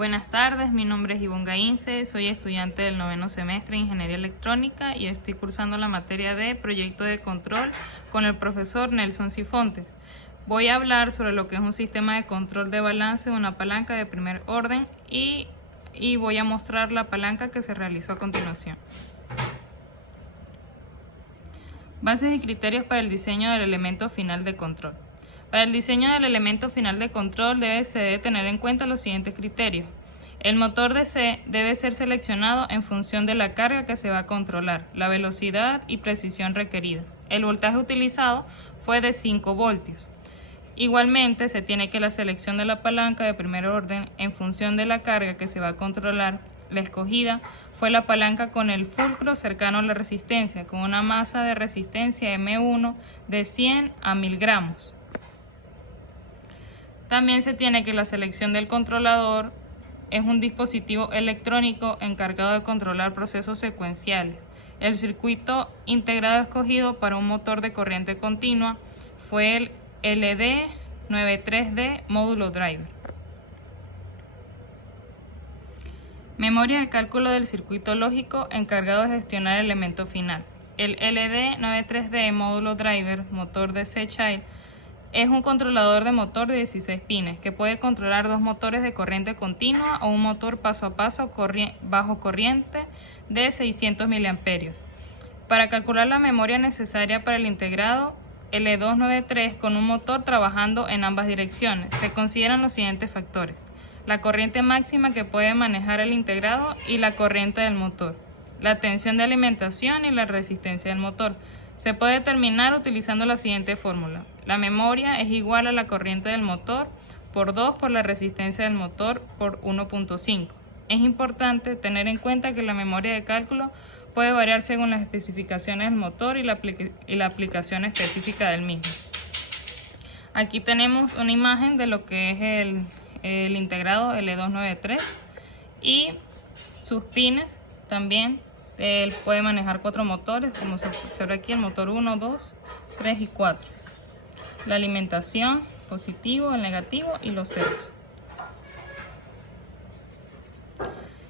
Buenas tardes, mi nombre es Ivonne Gaince, soy estudiante del 9º semestre de Ingeniería Electrónica y estoy cursando la materia de Proyecto de Control con el profesor Nelson Cifontes. Voy a hablar sobre lo que es un sistema de control de balance de una palanca de primer orden y voy a mostrar la palanca que se realizó a continuación. Bases y criterios para el diseño del elemento final de control. Para el diseño del elemento final de control se debe tener en cuenta los siguientes criterios. El motor DC debe ser seleccionado en función de la carga que se va a controlar, la velocidad y precisión requeridas. El voltaje utilizado fue de 5 voltios. Igualmente, se tiene que la selección de la palanca de primer orden en función de la carga que se va a controlar. La escogida fue la palanca con el fulcro cercano a la resistencia, con una masa de resistencia M1 de 100 a 1000 gramos. También se tiene que la selección del controlador es un dispositivo electrónico encargado de controlar procesos secuenciales. El circuito integrado escogido para un motor de corriente continua fue el LD93D módulo driver. Memoria de cálculo del circuito lógico encargado de gestionar el elemento final. El LD93D módulo driver motor DC Child es un controlador de motor de 16 pines que puede controlar dos motores de corriente continua o un motor paso a paso bajo corriente de 600 mA. Para calcular la memoria necesaria para el integrado L293 con un motor trabajando en ambas direcciones, se consideran los siguientes factores: la corriente máxima que puede manejar el integrado y la corriente del motor, la tensión de alimentación y la resistencia del motor. Se puede determinar utilizando la siguiente fórmula. La memoria es igual a la corriente del motor por 2 por la resistencia del motor por 1.5. Es importante tener en cuenta que la memoria de cálculo puede variar según las especificaciones del motor y la aplicación específica del mismo. Aquí tenemos una imagen de lo que es el integrado L293 y sus pines también. Él puede manejar 4 motores, como se observa aquí, el motor 1, 2, 3 y 4. La alimentación, positivo, el negativo y los ceros.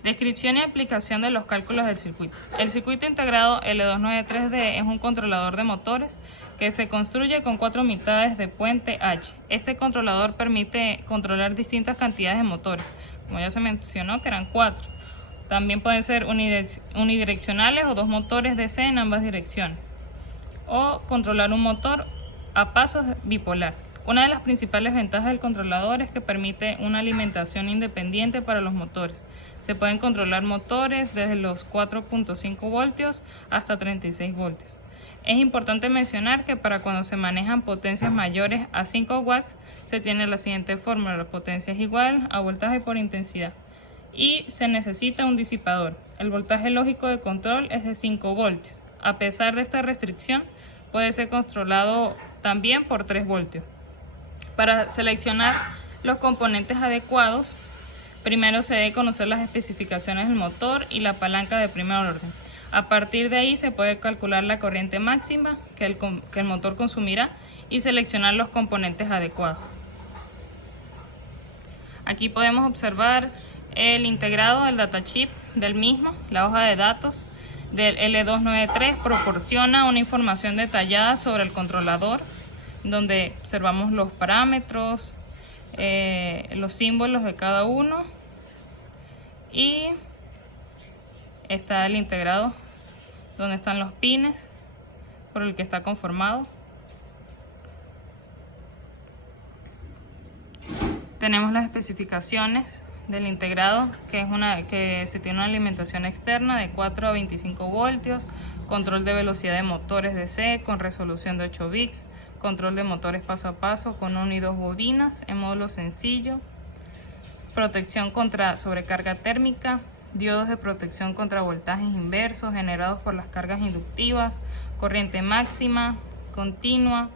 Descripción y aplicación de los cálculos del circuito. El circuito integrado L293D es un controlador de motores que se construye con 4 mitades de puente H. Este controlador permite controlar distintas cantidades de motores, como ya se mencionó que eran 4. También pueden ser unidireccionales o 2 motores DC en ambas direcciones, o controlar un motor a pasos bipolar. Una de las principales ventajas del controlador es que permite una alimentación independiente para los motores. Se pueden controlar motores desde los 4.5 voltios hasta 36 voltios. Es importante mencionar que para cuando se manejan potencias mayores a 5 watts se tiene la siguiente fórmula: la potencia es igual a voltaje por intensidad. Y se necesita un disipador. El voltaje lógico de control es de 5 voltios. A pesar de esta restricción, puede ser controlado también por 3 voltios. Para seleccionar los componentes adecuados, primero se debe conocer las especificaciones del motor y la palanca de primer orden. A partir de ahí se puede calcular la corriente máxima que el motor consumirá y seleccionar los componentes adecuados. Aquí podemos observar el integrado del datachip del mismo. La hoja de datos del L293 proporciona una información detallada sobre el controlador, donde observamos los parámetros, los símbolos de cada uno, y está el integrado donde están los pines por el que está conformado. Tenemos las especificaciones del integrado, que se tiene una alimentación externa de 4 a 25 voltios, control de velocidad de motores DC con resolución de 8 bits, control de motores paso a paso con 1 y 2 bobinas en módulo sencillo, protección contra sobrecarga térmica, diodos de protección contra voltajes inversos generados por las cargas inductivas, corriente máxima, continua,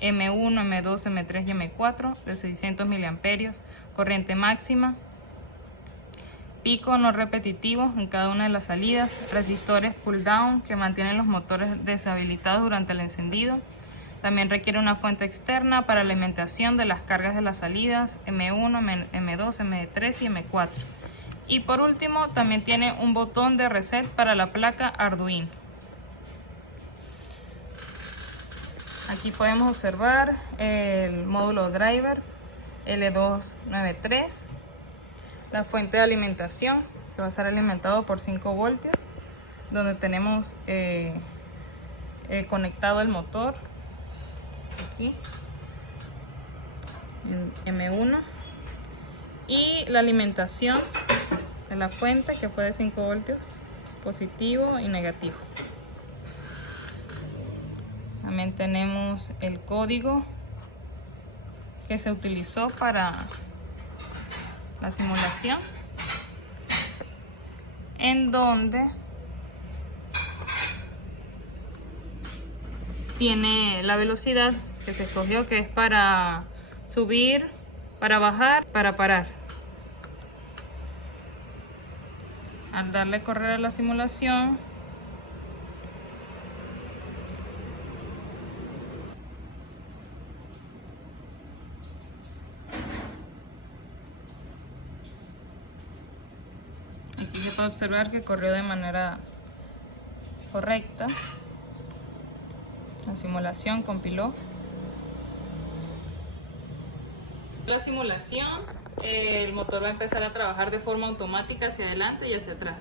M1, M2, M3 y M4 de 600 mA, corriente máxima, pico no repetitivo en cada una de las salidas, resistores pull down que mantienen los motores deshabilitados durante el encendido, También requiere una fuente externa para alimentación de las cargas de las salidas M1, M2, M3 y M4. Y por último, también tiene un botón de reset para la placa Arduino. Aquí podemos observar el módulo driver L293, la fuente de alimentación que va a ser alimentado por 5 voltios, donde tenemos conectado el motor aquí en M1 y la alimentación de la fuente, que fue de 5 voltios, positivo y negativo. También tenemos el código que se utilizó para la simulación, en donde tiene la velocidad que se escogió, que es para subir, para bajar, para parar. Al darle correr a la simulación, aquí se puede observar que corrió de manera correcta. La simulación compiló. La simulación, el motor va a empezar a trabajar de forma automática hacia adelante y hacia atrás.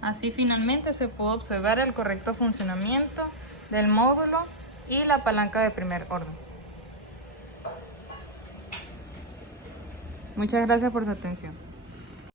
Así finalmente se pudo observar el correcto funcionamiento del módulo y la palanca de primer orden. Muchas gracias por su atención.